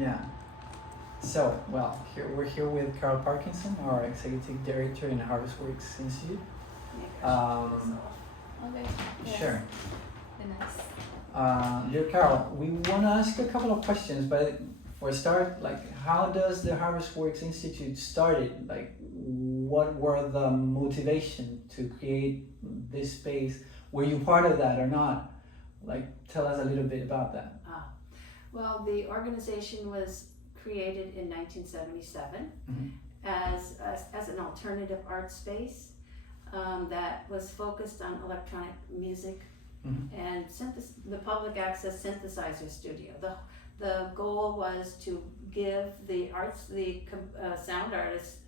Yeah. So, well, we're here with Carol Parkinson, our Executive Director in Harvestworks Institute. Okay. Yes. Sure. Nice. Dear Carol, we want to ask you a couple of questions, but for a start, like, how does the Harvestworks Institute started? Like, what were the motivation to create this space? Were you part of that or not? Like, tell us a little bit about that. Well, the organization was created in 1977 as an alternative art space that was focused on electronic music and the public access synthesizer studio. The goal was to give the sound artists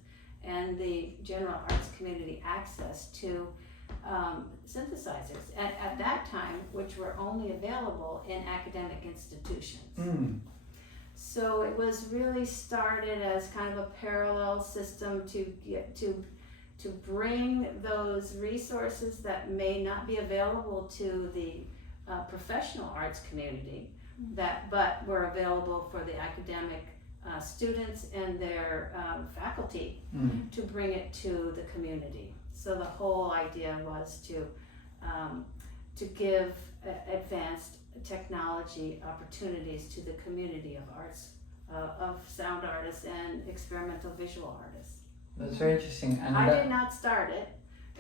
and the general arts community access to synthesizers at that time, which were only available in academic institutions. So it was really started as kind of a parallel system to bring those resources that may not be available to the professional arts community, but were available for the academic students and their faculty to bring it to the community. So the whole idea was to give advanced technology opportunities to the community of arts, of sound artists and experimental visual artists. That's very interesting. And I did not start it.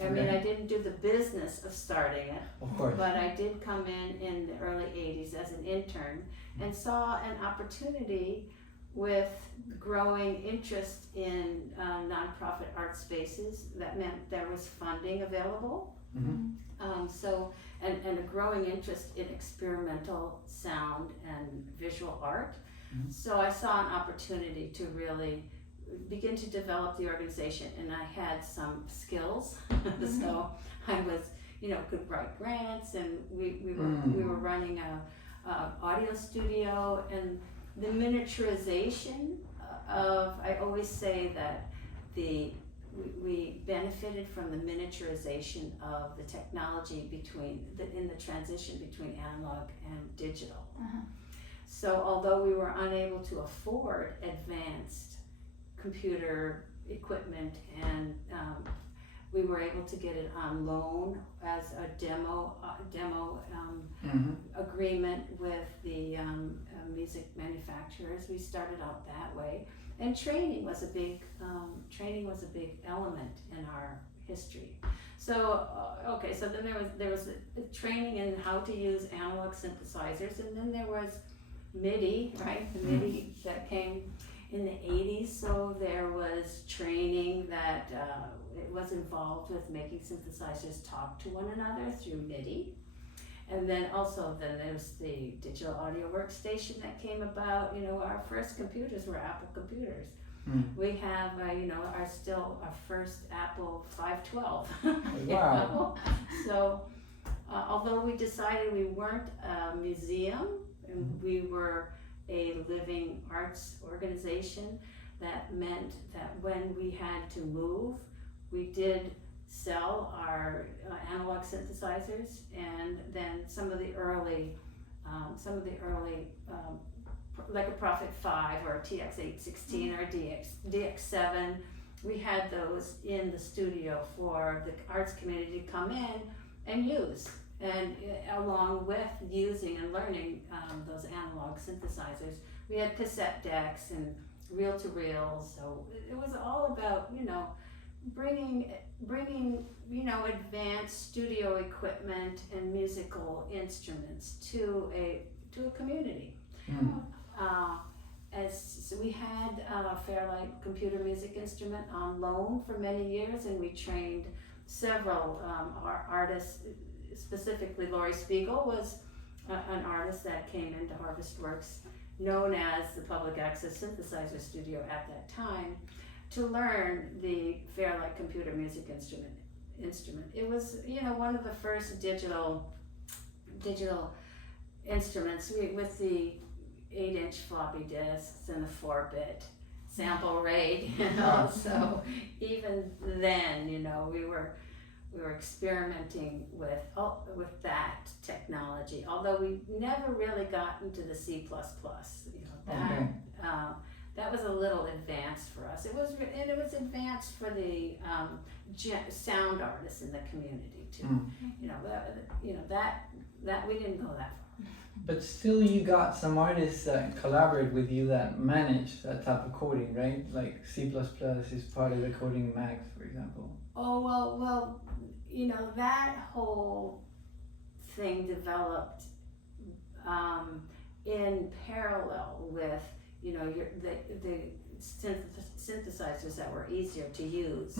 I mean, I didn't do the business of starting it. Of course. But I did come in the early 80s as an intern and saw an opportunity with growing interest in nonprofit art spaces. That meant there was funding available. And a growing interest in experimental sound and visual art. So I saw an opportunity to really begin to develop the organization, and I had some skills. So I was, could write grants, and we were running a audio studio, and the miniaturization of, I always say that we benefited from the miniaturization of the technology in the transition between analog and digital. So although we were unable to afford advanced computer equipment, and we were able to get it on loan as a demo agreement with the music manufacturers. We started out that way, and training was a big element in our history. So so then there was training in how to use analog synthesizers, and then there was MIDI, right? The MIDI that came in the 80s. So there was training that it was involved with making synthesizers talk to one another through MIDI. And then there's the digital audio workstation that came about. Our first computers were Apple computers. We have, our first Apple 512. Wow. So although we decided we weren't a museum, and we were a living arts organization, that meant that when we had to move, we did sell our analog synthesizers, and then some of the early like a Prophet 5 or a TX816 or DX7, we had those in the studio for the arts community to come in and use. And along with using and learning those analog synthesizers, we had cassette decks and reel-to-reels. So it was all about, bringing advanced studio equipment and musical instruments to a community. So we had a Fairlight computer music instrument on loan for many years, and we trained several artists. Specifically, Laurie Spiegel was an artist that came into Harvestworks, known as the Public Access Synthesizer Studio at that time, to learn the Fairlight computer music instrument. It was, one of the first digital instruments with the 8-inch floppy disks and the 4-bit sample rate. So even then, we were experimenting with that technology, although we never really got into the C++. little advanced for us. It was advanced for the sound artists in the community too. That we didn't go that far. But still, you got some artists that collaborate with you that manage that type of coding, right? Like C++ is part of the coding mags, for example. Oh, well, that whole thing developed in parallel with, the synthesizers that were easier to use.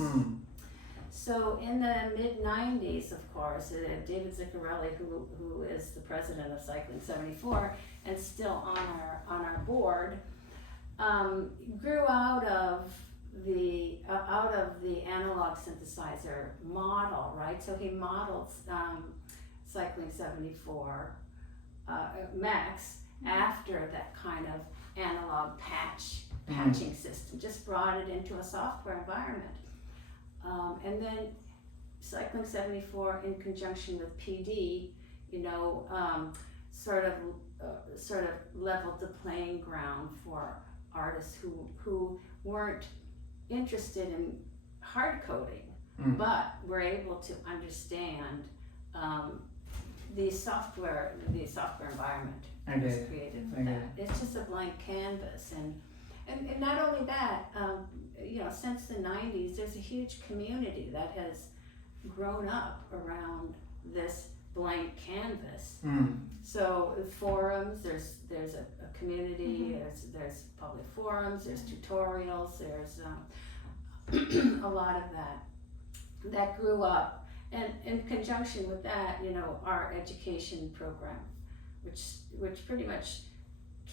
So in the mid-90s, of course, David Ziccarelli, who is the president of Cycling 74 and still on our board, grew out of the analog synthesizer model, right? So he modeled Cycling 74 Max after that kind of analog patching system, just brought it into a software environment. And then Cycling 74 in conjunction with PD, sort of leveled the playing ground for artists who weren't interested in hard coding, but were able to understand the software environment was created for that. It's just a blank canvas, and not only that, since the 90s, there's a huge community that has grown up around this blank canvas. So forums, there's a community, there's public forums, there's tutorials, there's a lot of that grew up. And in conjunction with that, our education program, which pretty much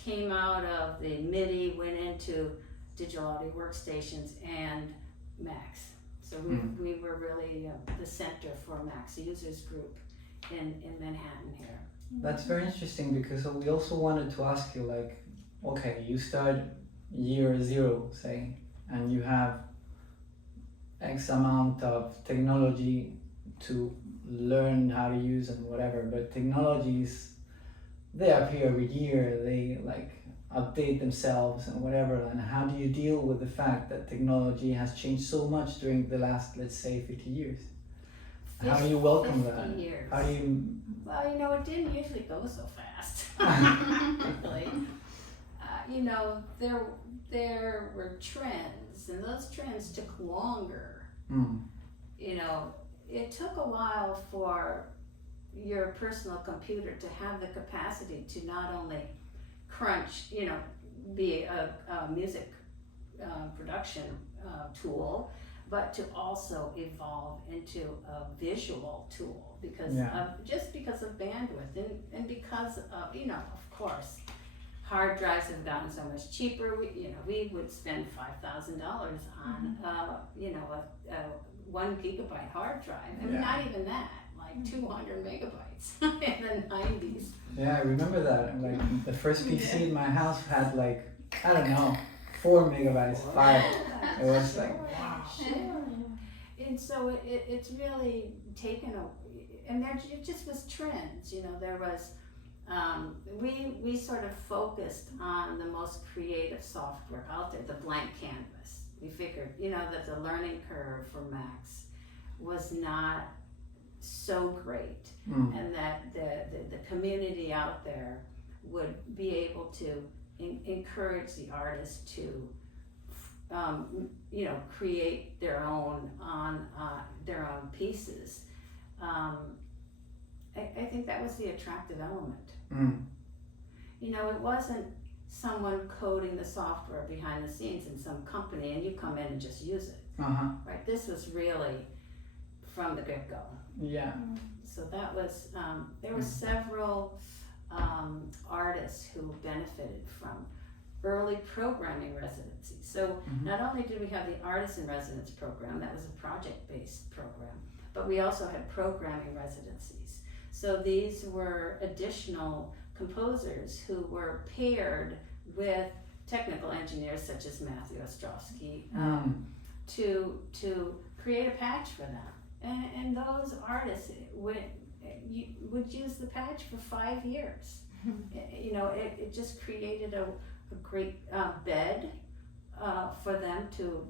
came out of the MIDI, went into digital audio workstations and Macs. So we were really the center for Macs users group in Manhattan here. That's very interesting, because we also wanted to ask you, like, okay, you start year 0, say, and you have X amount of technology to learn how to use and whatever, but technologies, they appear every year, they like update themselves and whatever, and how do you deal with the fact that technology has changed so much during the last, let's say, 50 years? How do you welcome 50 that? years. How do you... Well, it didn't usually go so fast. Really. There were trends, and those trends took longer. It took a while for your personal computer to have the capacity to not only crunch, be a music production tool, but to also evolve into a visual tool because of bandwidth and because of, of course, hard drives have gotten so much cheaper. We would spend $5,000 on, a 1 gigabyte hard drive. I mean, not even that, like 200 megabytes in the 90s. Yeah, I remember that. Like the first PC in my house had 4 megabytes, 5. It was like, wow. And so it's really taken and there just was trends. There was, we sort of focused on the most creative software out there, the blank canvas. We figured, that the learning curve for Macs was not so great, and that the community out there would be able to encourage the artists to, create their own pieces. I think that was the attractive element. It wasn't someone coding the software behind the scenes in some company and you come in and just use it. Right? This was really from the get-go. Yeah. So that was, there were several artists who benefited from early programming residencies. So not only did we have the Artist in Residence program, that was a project-based program, but we also had programming residencies. So these were additional composers who were paired with technical engineers such as Matthew Ostrowski to create a patch for them. And those artists would use the patch for 5 years. It just created a great bed for them to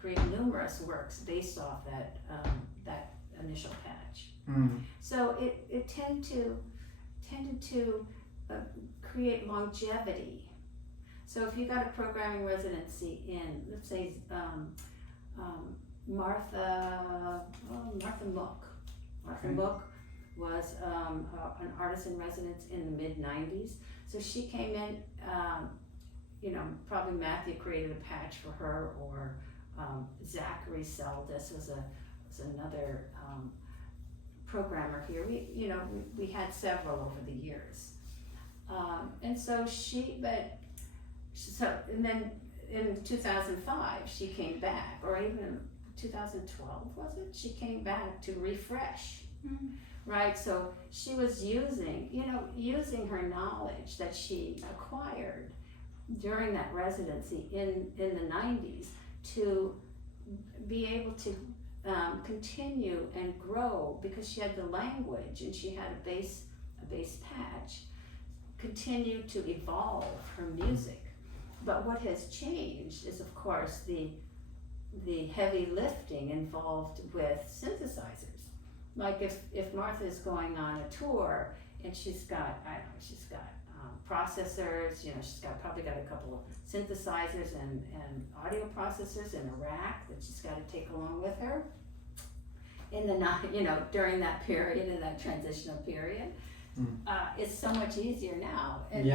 create numerous works based off that initial patch. So it tended to create longevity. So if you got a programming residency in, let's say, Martha Mook. Martha Mook was an artist in residence in the mid-90s. So she came in, probably Matthew created a patch for her, or Zachary Seldis was another programmer here. We had several over the years. And then in 2005, she came back, or even 2012, was it? She came back to refresh, right? So she was using her knowledge that she acquired during that residency in the 90s to be able to continue and grow, because she had the language and she had a base patch, continue to evolve her music. But what has changed is, of course, the heavy lifting involved with synthesizers. Like if Martha is going on a tour and she's got processors, she's probably got a couple of synthesizers and audio processors in a rack that she's got to take along with her during that period, in that transitional period. It's so much easier now, and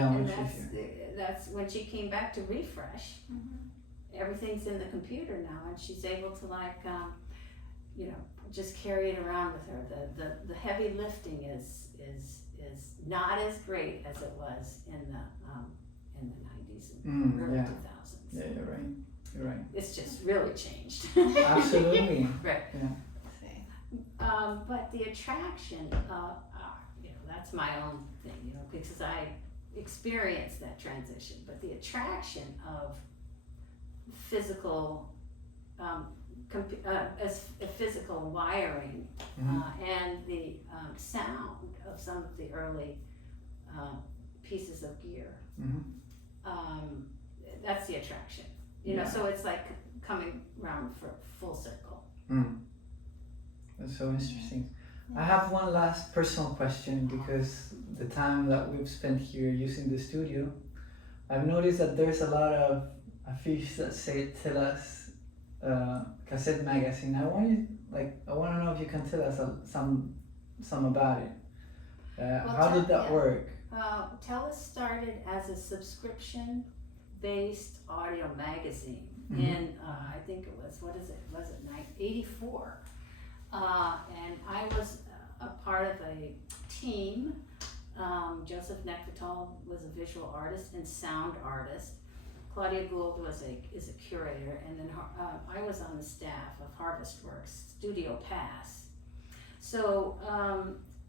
that's when she came back to refresh. Everything's in the computer now, and she's able to just carry it around with her. The heavy lifting is not as great as it was in the 90s and early 2000s. Yeah, you're right. It's just really changed. Absolutely. Right. Yeah. But the attraction, that's my own thing, because I experienced that transition. But the attraction of physical, physical wiring, and the sound of some of the early pieces of gear, that's the attraction. So it's like coming around for full circle. That's so interesting. I have one last personal question, because the time that we've spent here using the studio, I've noticed that there's a lot of affiches that say "Tell us Cassette Magazine." I want to know if you can tell us some about it. How did that work? Tell Us started as a subscription-based audio magazine in I think it was 84. And I was a part of a team. Joseph Nekvital was a visual artist and sound artist. Claudia Gould is a curator, and then I was on the staff of Harvestworks, Studio Pass. So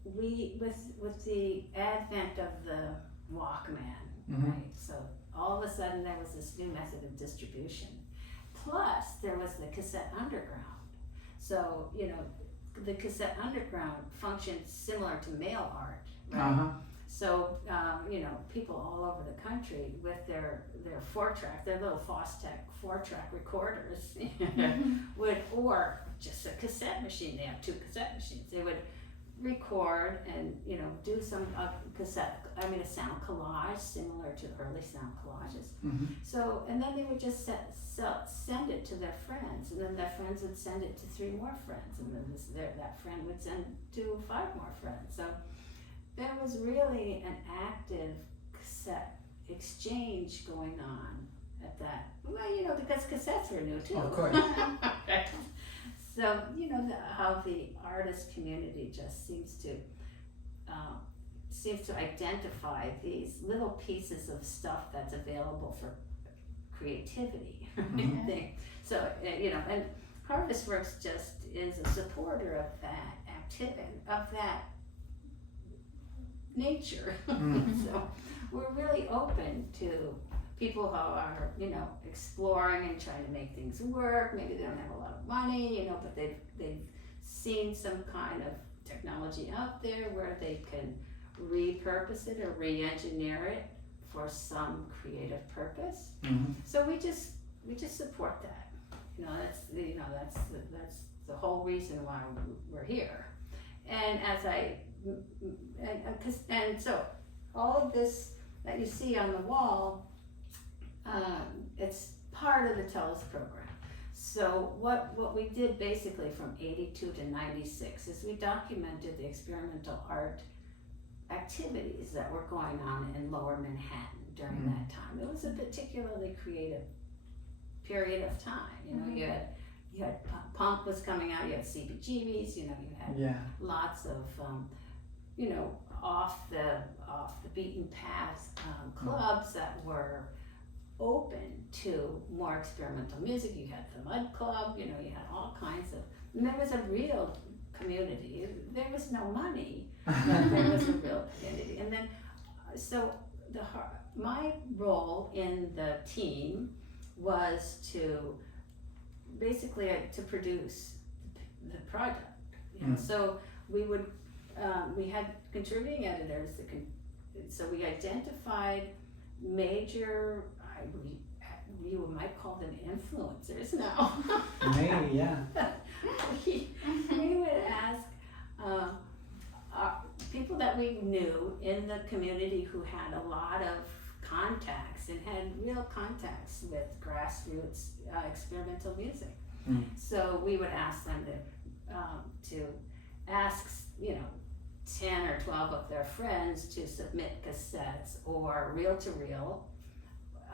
we, with the advent of the Walkman, right? So all of a sudden there was this new method of distribution. Plus there was the cassette underground. So, the cassette underground functioned similar to mail art, right? So, people all over the country with their 4-track, their little Fostech 4-track recorders or just a cassette machine. They have 2 cassette machines. They would record and, do some a sound collage similar to early sound collages. So, and then they would just send it to their friends, and then their friends would send it to 3 more friends, and then that friend would send to 5 more friends. So there was really an active cassette exchange going on at that. Well, because cassettes were new too. Of course. So, how the artist community just seems to identify these little pieces of stuff that's available for creativity. So, and Harvestworks just is a supporter of that activity, of that nature. So we're really open to people who are, exploring and trying to make things work. Maybe they don't have a lot of money, but they've seen some kind of technology out there where they can repurpose it or re-engineer it for some creative purpose. So we just we just support that. That's the whole reason why we're here. And so all of this that you see on the wall, it's part of the TELUS program. So what we did basically from 82 to 96 is we documented the experimental art activities that were going on in Lower Manhattan during that time. It was a particularly creative period of time. You had punk was coming out, you had CBGBs, you had lots of off the beaten path clubs that were open to more experimental music. You had the Mud Club, you had all kinds of, and there was a real community. There was no money, but there was a real community. And then, so my role in the team was to basically to produce the project. So we would, we had contributing editors, so we identified major, you might call them influencers now. Maybe, yeah. we would ask people that we knew in the community who had a lot of contacts and had real contacts with grassroots experimental music. So we would ask them to ask 10 or 12 of their friends to submit cassettes or reel-to-reel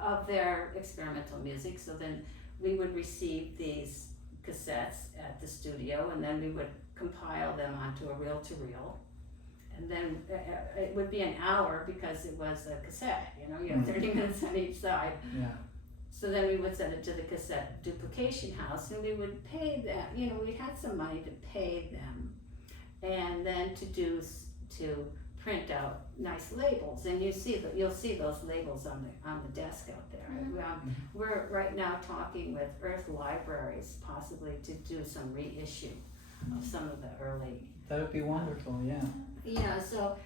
of their experimental music. So then we would receive these cassettes at the studio, and then we would compile them onto a reel-to-reel. And then it would be an hour because it was a cassette, you have 30 minutes on each side. Yeah. So then we would send it to the cassette duplication house, and we would pay them, we had some money to pay them, and then to print out nice labels. And you'll see those labels on the desk out there. We're right now talking with Earth Libraries possibly to do some reissue of some of the early. That would be wonderful, yeah. Yeah, so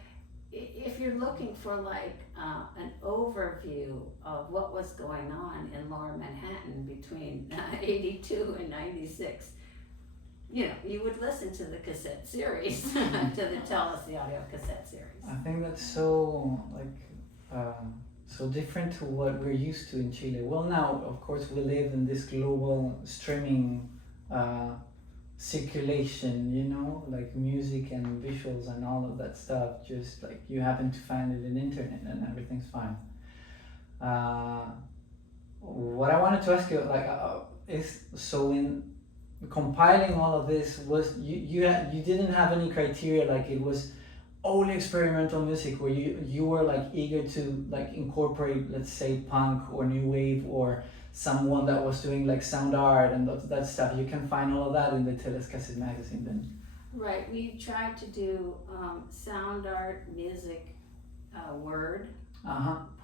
if you're looking for an overview of what was going on in Lower Manhattan between 82 and 96, you would listen to the cassette series, to the TELUS, the audio cassette series. I think that's so so different to what we're used to in Chile. Well, now of course we live in this global streaming circulation, like music and visuals and all of that stuff. Just like you happen to find it in internet and everything's fine. What I wanted to ask you, is so in compiling all of this, was you didn't have any criteria, like it was only experimental music, where you were eager to incorporate, let's say, punk or new wave or someone that was doing sound art and that stuff? You can find all of that in the TELUS Cassette magazine then. Right, we tried to do sound art, music, word,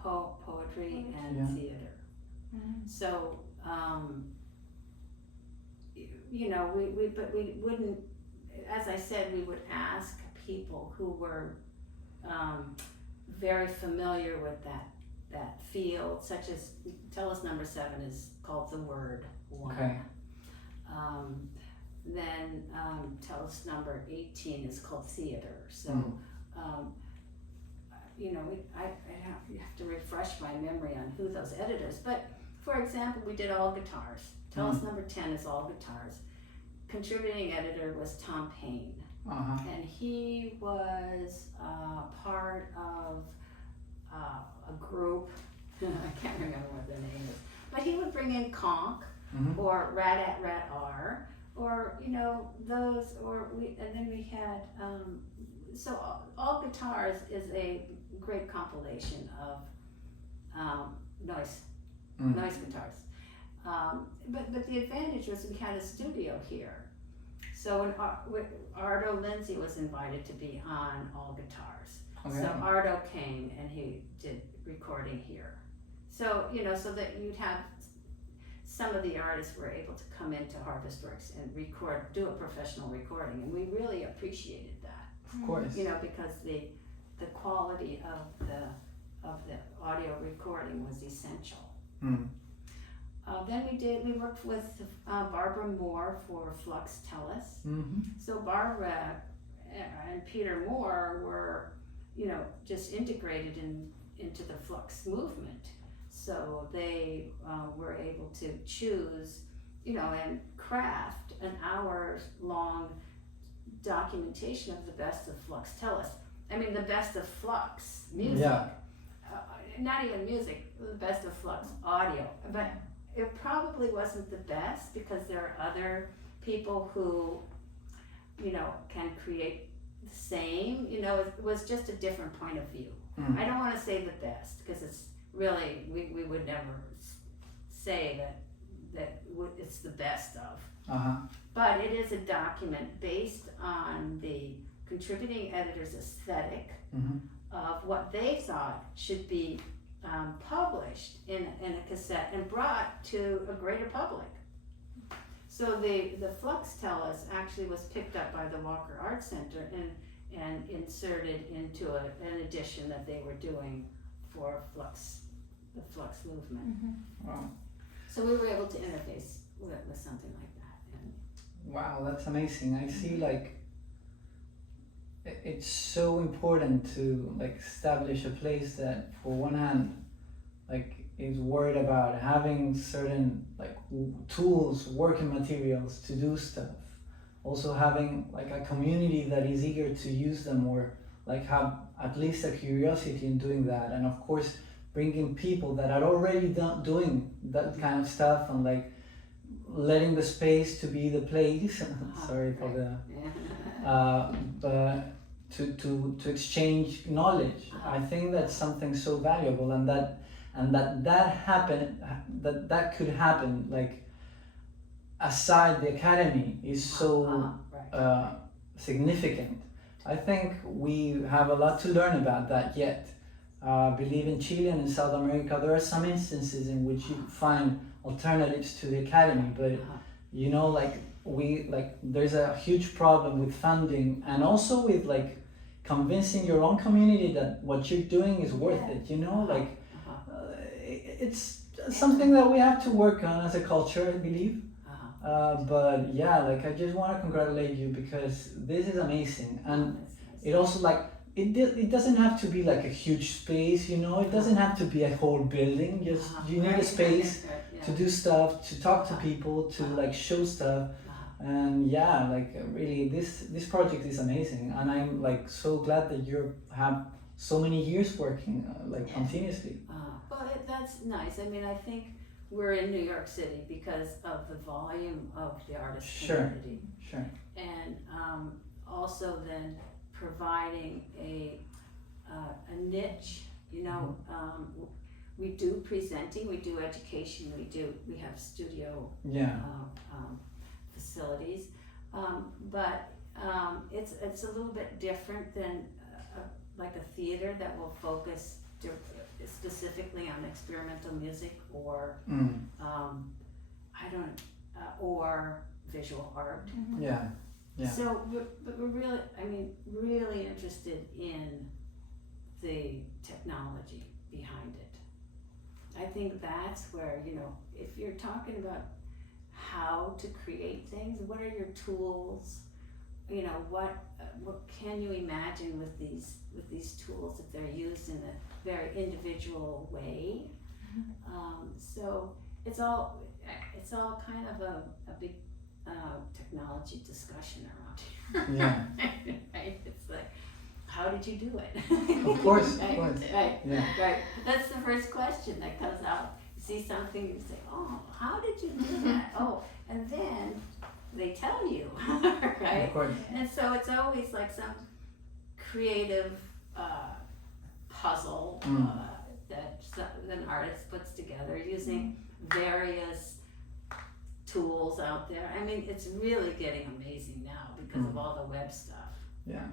poetry, and theater. So but we wouldn't, as I said, we would ask people who were very familiar with that field, such as TELUS number 7 is called the Word 1. Okay. Then TELUS number 18 is called theater. So you have to refresh my memory on who those editors. But for example, we did all guitars. TELUS number 10 is all guitars. Contributing editor was Tom Payne. And he was part of a group, I can't remember what the name is, but he would bring in Conk or Rat R, or those, and then we had so all guitars is a great compilation of noise guitars. But the advantage was we had a studio here. So when Ardo Lindsay was invited to be on all guitars. Okay. So Ardo came and he did recording here. So, so that you'd have some of the artists were able to come into Harvestworks and do a professional recording, and we really appreciated that. Of course. Because the quality of the audio recording was essential. Then we worked with Barbara Moore for Flux Tellus. So Barbara and Peter Moore were, just integrated into the Flux movement. So they were able to choose, and craft an hour-long documentation of the best of Flux Tellus. I mean, the best of Flux music. Yeah. Not even music, the best of Flux audio. But it probably wasn't the best because there are other people who, can create the same. It was just a different point of view. I don't want to say the best because it's really, we would never say that it's the best of. But it is a document based on the contributing editor's aesthetic of what they thought should be published in a cassette and brought to a greater public. So the Flux Tellus actually was picked up by the Walker Art Center and inserted into an edition that they were doing for the Flux movement. Wow. So we were able to interface with something like that. Wow, that's amazing. I see, it's so important to establish a place that, for one hand, is worried about having certain tools, working materials to do stuff. Also having a community that is eager to use them, or have at least a curiosity in doing that, and of course bringing people that are already doing that kind of stuff, and letting the space to be the place. Sorry for the but to exchange knowledge. I think that's something so valuable, and that could happen aside the academy is so significant. I think we have a lot to learn about that yet. I believe in Chile and in South America there are some instances in which you find alternatives to the academy, but there's a huge problem with funding, and also with convincing your own community that what you're doing is worth it. It's something that we have to work on as a culture, I believe. But yeah, I just want to congratulate you because this is amazing, and it also it doesn't have to be a huge space, it doesn't have to be a whole building. Just you need a space to do stuff, to talk to people, to show stuff, and really this project is amazing, and I'm so glad that you have so many years working continuously. Well, that's nice. I mean, I think we're in New York City because of the volume of the artist community. Sure. And also then providing a niche, we do presenting, we do education, we have studio facilities, but it's a little bit different than a theater that will focus specifically on experimental music or or visual art. Yeah. So we're really interested in the technology behind it. I think that's where, if you're talking about how to create things, what are your tools? What can you imagine with these tools if they're used in a very individual way? So it's all kind of a big technology discussion around here. Yeah. Right? It's how did you do it? Of course. Right. Yeah. Right. That's the first question that comes out. You see something, you say, "Oh, how did you do that?" Oh, and then they tell you, right? Of course. And so it's always some creative puzzle that an artist puts together using various tools out there. I mean, it's really getting amazing now because of all the web stuff. Yeah.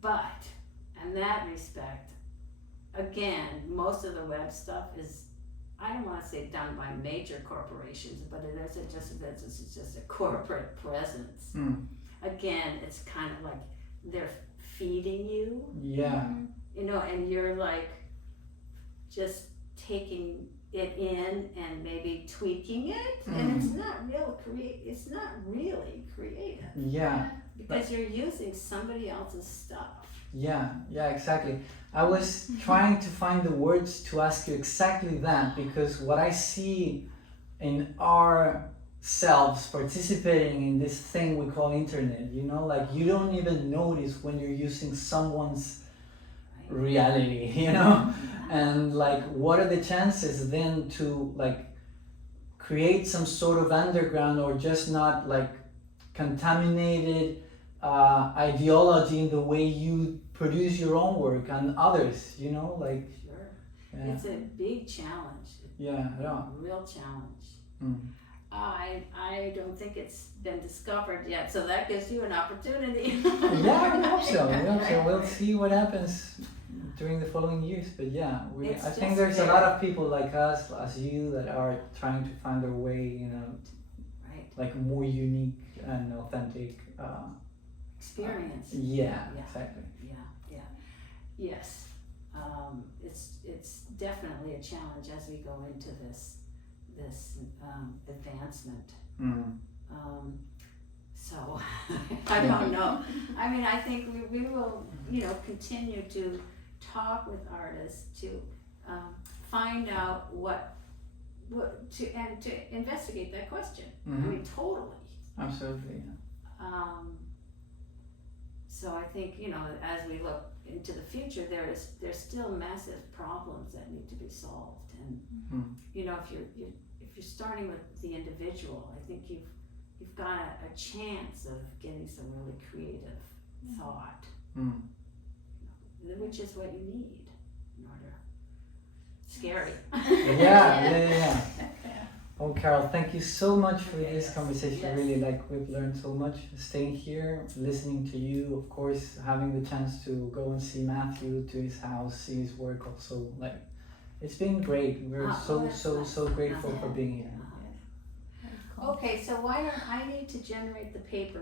But in that respect, again, most of the web stuff is, I don't want to say done by major corporations, but it's just a corporate presence. Again, it's kind of they're feeding you. Yeah. And you're just taking it in and maybe tweaking it, and it's not really creative. Yeah. Because you're using somebody else's stuff. Yeah, exactly. I was trying to find the words to ask you exactly that, because what I see in ourselves participating in this thing we call internet, you know, like you don't even notice when you're using someone's reality, you know, and like what are the chances then to like create some sort of underground or just not like contaminated ideology in the way you produce your own work and others, you know, like. Sure. Yeah. It's a big challenge. Yeah. Real challenge. Mm. I don't think it's been discovered yet, so that gives you an opportunity. Yeah, I hope so. We'll see what happens during the following years, but yeah, I think there's a lot of people like us, as you, that are trying to find their way, you know, right. like more unique and authentic experience. Yeah, exactly. Yeah. Yes. It's definitely a challenge as we go into this advancement. So I don't know. I mean, I think we will, you know, continue to talk with artists to find out to investigate that question. I mean, totally. Absolutely. Yeah. So I think, you know, as we look into the future, there's still massive problems that need to be solved, and you know, if you're starting with the individual, I think you've got a chance of getting some really creative thought, which is what you need in order. Scary. Yeah. Oh, Carol, thank you so much for this conversation. Yes. Really, like, we've learned so much staying here, listening to you, of course, having the chance to go and see Matthew to his house, see his work also. Like, it's been great. We're so grateful for being here. Okay, so I need to generate the paper